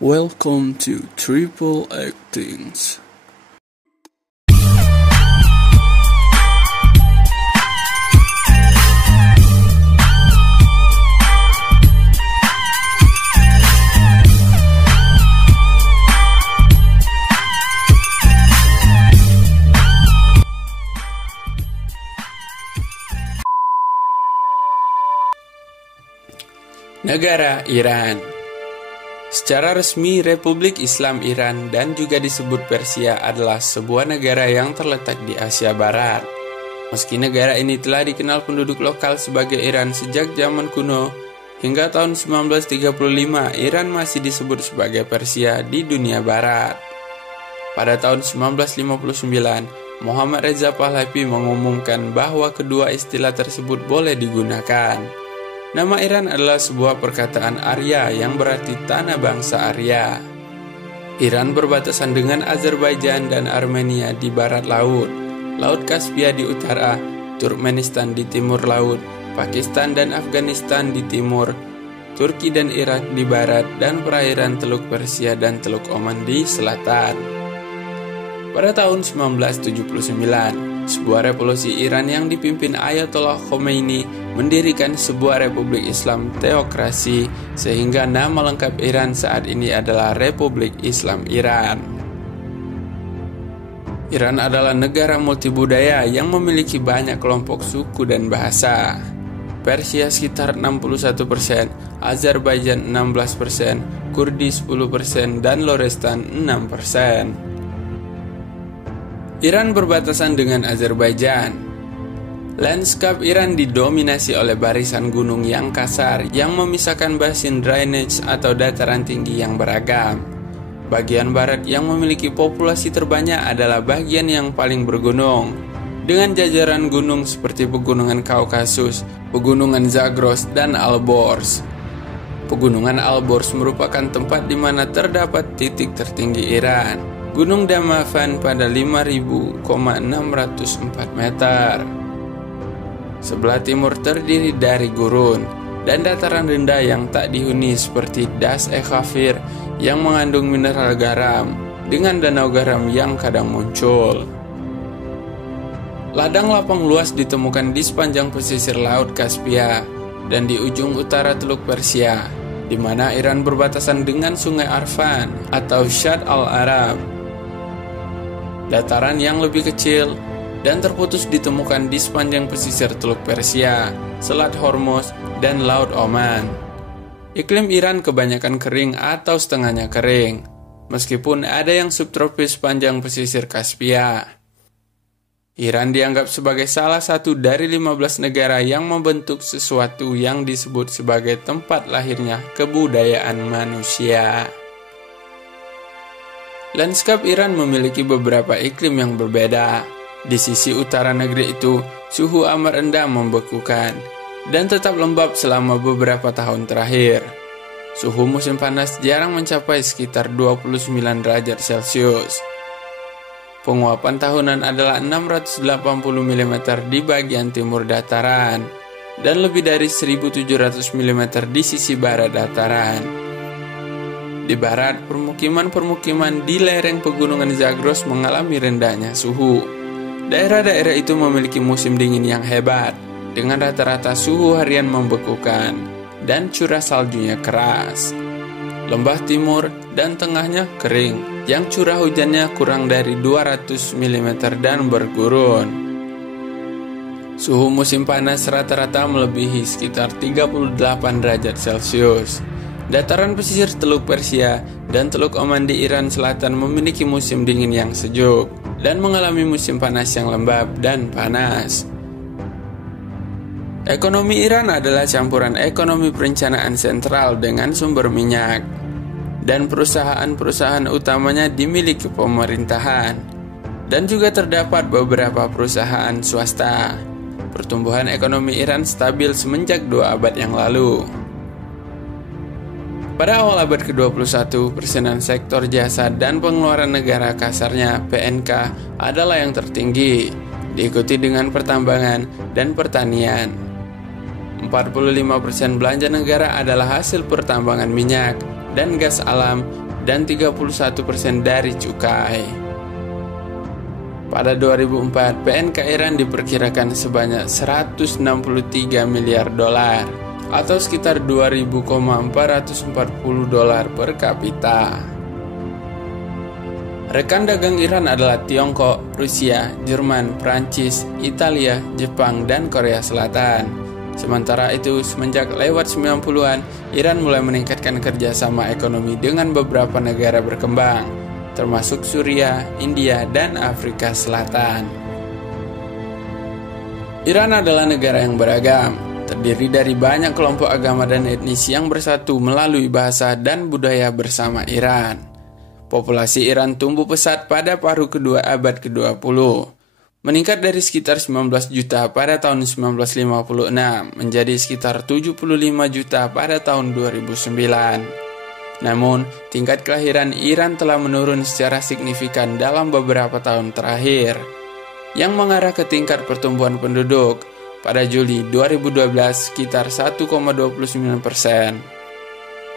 Welcome to Triple Actings. Negara Iran. Secara resmi, Republik Islam Iran dan juga disebut Persia adalah sebuah negara yang terletak di Asia Barat. Meski negara ini telah dikenal penduduk lokal sebagai Iran sejak zaman kuno, hingga tahun 1935 Iran masih disebut sebagai Persia di dunia barat. Pada tahun 1959, Muhammad Reza Pahlavi mengumumkan bahwa kedua istilah tersebut boleh digunakan. Nama Iran adalah sebuah perkataan Arya yang berarti tanah bangsa Arya. Iran berbatasan dengan Azerbaijan dan Armenia di barat laut, Laut Kaspia di utara, Turkmenistan di timur laut, Pakistan dan Afghanistan di timur, Turki dan Irak di barat, dan perairan Teluk Persia dan Teluk Oman di selatan. Pada tahun 1979, sebuah revolusi Iran yang dipimpin Ayatollah Khomeini mendirikan sebuah republik Islam teokrasi, sehingga nama lengkap Iran saat ini adalah Republik Islam Iran. Iran adalah negara multibudaya yang memiliki banyak kelompok suku dan bahasa. Persia sekitar 61%, Azerbaijan 16%, Kurdi 10%, dan Lorestan 6%. Iran berbatasan dengan Azerbaijan. Lanskap Iran didominasi oleh barisan gunung yang kasar yang memisahkan basin drainage atau dataran tinggi yang beragam. Bagian barat yang memiliki populasi terbanyak adalah bagian yang paling bergunung, dengan jajaran gunung seperti Pegunungan Kaukasus, Pegunungan Zagros, dan Alborz. Pegunungan Alborz merupakan tempat di mana terdapat titik tertinggi Iran, Gunung Damavand pada 5.604 meter. Sebelah timur terdiri dari gurun dan dataran rendah yang tak dihuni seperti Das-e-Khafir yang mengandung mineral garam dengan danau garam yang kadang muncul. Ladang lapang luas ditemukan di sepanjang pesisir Laut Kaspia dan di ujung utara Teluk Persia, di mana Iran berbatasan dengan Sungai Arfan atau Shatt al-Arab. Dataran yang lebih kecil dan terputus ditemukan di sepanjang pesisir Teluk Persia, Selat Hormuz, dan Laut Oman. Iklim Iran kebanyakan kering atau setengahnya kering, meskipun ada yang subtropis sepanjang pesisir Kaspia. Iran dianggap sebagai salah satu dari 15 negara yang membentuk sesuatu yang disebut sebagai tempat lahirnya kebudayaan manusia. Lanskap Iran memiliki beberapa iklim yang berbeda. Di sisi utara negeri itu, suhu amat rendah membekukan dan tetap lembab selama beberapa tahun terakhir. Suhu musim panas jarang mencapai sekitar 29 derajat Celcius. Penguapan tahunan adalah 680 mm di bagian timur dataran dan lebih dari 1.700 mm di sisi barat dataran. Di barat, permukiman-permukiman di lereng Pegunungan Zagros mengalami rendahnya suhu. Daerah-daerah itu memiliki musim dingin yang hebat, dengan rata-rata suhu harian membekukan dan curah saljunya keras. Lembah timur dan tengahnya kering, yang curah hujannya kurang dari 200 mm dan bergurun. Suhu musim panas rata-rata melebihi sekitar 38 derajat Celcius. Dataran pesisir Teluk Persia dan Teluk Oman di Iran Selatan memiliki musim dingin yang sejuk dan mengalami musim panas yang lembab dan panas. Ekonomi Iran adalah campuran ekonomi perencanaan sentral dengan sumber minyak, dan perusahaan-perusahaan utamanya dimiliki pemerintahan, dan juga terdapat beberapa perusahaan swasta. Pertumbuhan ekonomi Iran stabil semenjak 2 abad yang lalu. Pada awal abad ke-21, persenan sektor jasa dan pengeluaran negara kasarnya PNK adalah yang tertinggi, diikuti dengan pertambangan dan pertanian. 45% belanja negara adalah hasil pertambangan minyak dan gas alam dan 31% dari cukai. Pada 2004, PNK Iran diperkirakan sebanyak 163 miliar dolar atau sekitar 2.440 dolar per kapita. Rekan dagang Iran adalah Tiongkok, Rusia, Jerman, Prancis, Italia, Jepang, dan Korea Selatan. Sementara itu, semenjak lewat 90-an, Iran mulai meningkatkan kerjasama ekonomi dengan beberapa negara berkembang, termasuk Suriah, India, dan Afrika Selatan. Iran adalah negara yang beragam, terdiri dari banyak kelompok agama dan etnis yang bersatu melalui bahasa dan budaya bersama Iran. Populasi Iran tumbuh pesat pada paruh kedua abad ke-20, meningkat dari sekitar 19 juta pada tahun 1956 menjadi sekitar 75 juta pada tahun 2009. Namun, tingkat kelahiran Iran telah menurun secara signifikan dalam beberapa tahun terakhir, yang mengarah ke tingkat pertumbuhan penduduk pada Juli 2012 sekitar 1,29%.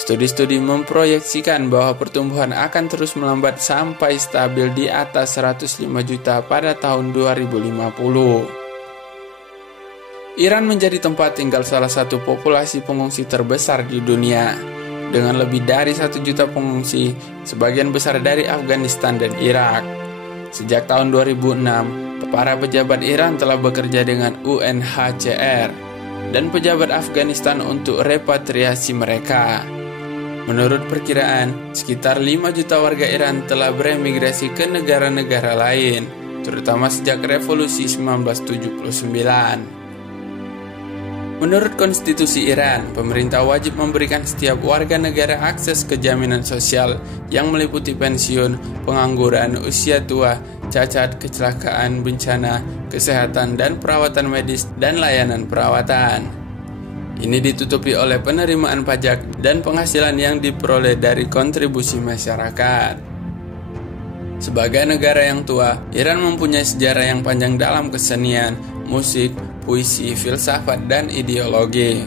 Studi-studi memproyeksikan bahwa pertumbuhan akan terus melambat sampai stabil di atas 105 juta pada tahun 2050. Iran menjadi tempat tinggal salah satu populasi pengungsi terbesar di dunia. Dengan lebih dari 1 juta pengungsi, sebagian besar dari Afghanistan dan Irak. Sejak tahun 2006, para pejabat Iran telah bekerja dengan UNHCR dan pejabat Afghanistan untuk repatriasi mereka. Menurut perkiraan, sekitar 5 juta warga Iran telah beremigrasi ke negara-negara lain, terutama sejak revolusi 1979. Menurut konstitusi Iran, pemerintah wajib memberikan setiap warga negara akses ke jaminan sosial yang meliputi pensiun, pengangguran, usia tua, cacat, kecelakaan, bencana, kesehatan, dan perawatan medis dan layanan perawatan. Ini ditutupi oleh penerimaan pajak dan penghasilan yang diperoleh dari kontribusi masyarakat. Sebagai negara yang tua, Iran mempunyai sejarah yang panjang dalam kesenian, musik, puisi, filsafat, dan ideologi.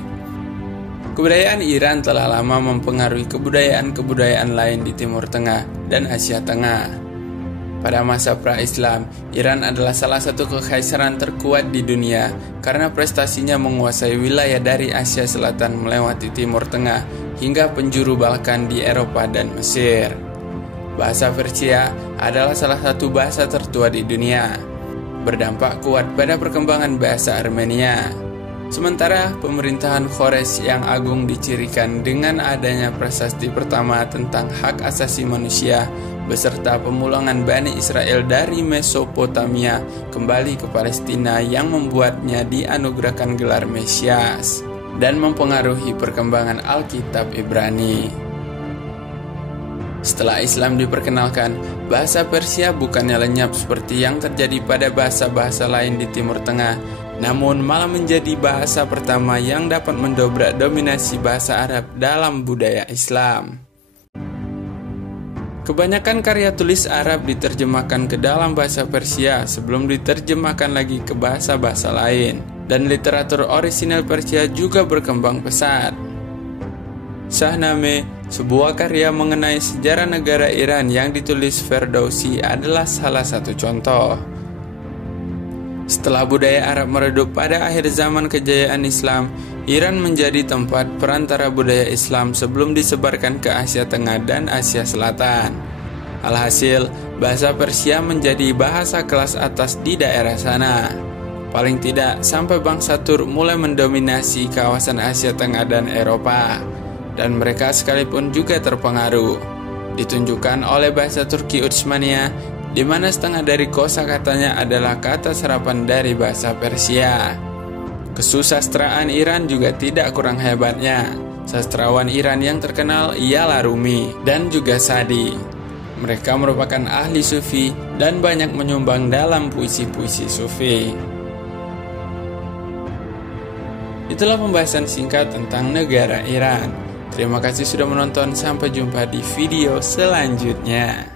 Kebudayaan Iran telah lama mempengaruhi kebudayaan-kebudayaan lain di Timur Tengah dan Asia Tengah. Pada masa pra-Islam, Iran adalah salah satu kekaisaran terkuat di dunia karena prestasinya menguasai wilayah dari Asia Selatan melewati Timur Tengah hingga penjuru Balkan di Eropa dan Mesir. Bahasa Persia adalah salah satu bahasa tertua di dunia, berdampak kuat pada perkembangan bahasa Armenia. Sementara pemerintahan Kores yang agung dicirikan dengan adanya prasasti pertama tentang hak asasi manusia beserta pemulangan Bani Israel dari Mesopotamia kembali ke Palestina yang membuatnya dianugerahkan gelar Mesias dan mempengaruhi perkembangan Alkitab Ibrani. Setelah Islam diperkenalkan, bahasa Persia bukannya lenyap seperti yang terjadi pada bahasa-bahasa lain di Timur Tengah, namun malah menjadi bahasa pertama yang dapat mendobrak dominasi bahasa Arab dalam budaya Islam. Kebanyakan karya tulis Arab diterjemahkan ke dalam bahasa Persia sebelum diterjemahkan lagi ke bahasa-bahasa lain, dan literatur orisinal Persia juga berkembang pesat. Shahnameh, sebuah karya mengenai sejarah negara Iran yang ditulis Ferdowsi, adalah salah satu contoh. Setelah budaya Arab meredup pada akhir zaman kejayaan Islam, Iran menjadi tempat perantara budaya Islam sebelum disebarkan ke Asia Tengah dan Asia Selatan. Alhasil, bahasa Persia menjadi bahasa kelas atas di daerah sana. Paling tidak, sampai bangsa Turk mulai mendominasi kawasan Asia Tengah dan Eropa, dan mereka sekalipun juga terpengaruh. Ditunjukkan oleh bahasa Turki Utsmania, di mana setengah dari kosakatanya adalah kata serapan dari bahasa Persia. Kesusastraan Iran juga tidak kurang hebatnya. Sastrawan Iran yang terkenal ialah Rumi dan juga Sadi. Mereka merupakan ahli sufi dan banyak menyumbang dalam puisi-puisi sufi. Itulah pembahasan singkat tentang negara Iran. Terima kasih sudah menonton, sampai jumpa di video selanjutnya.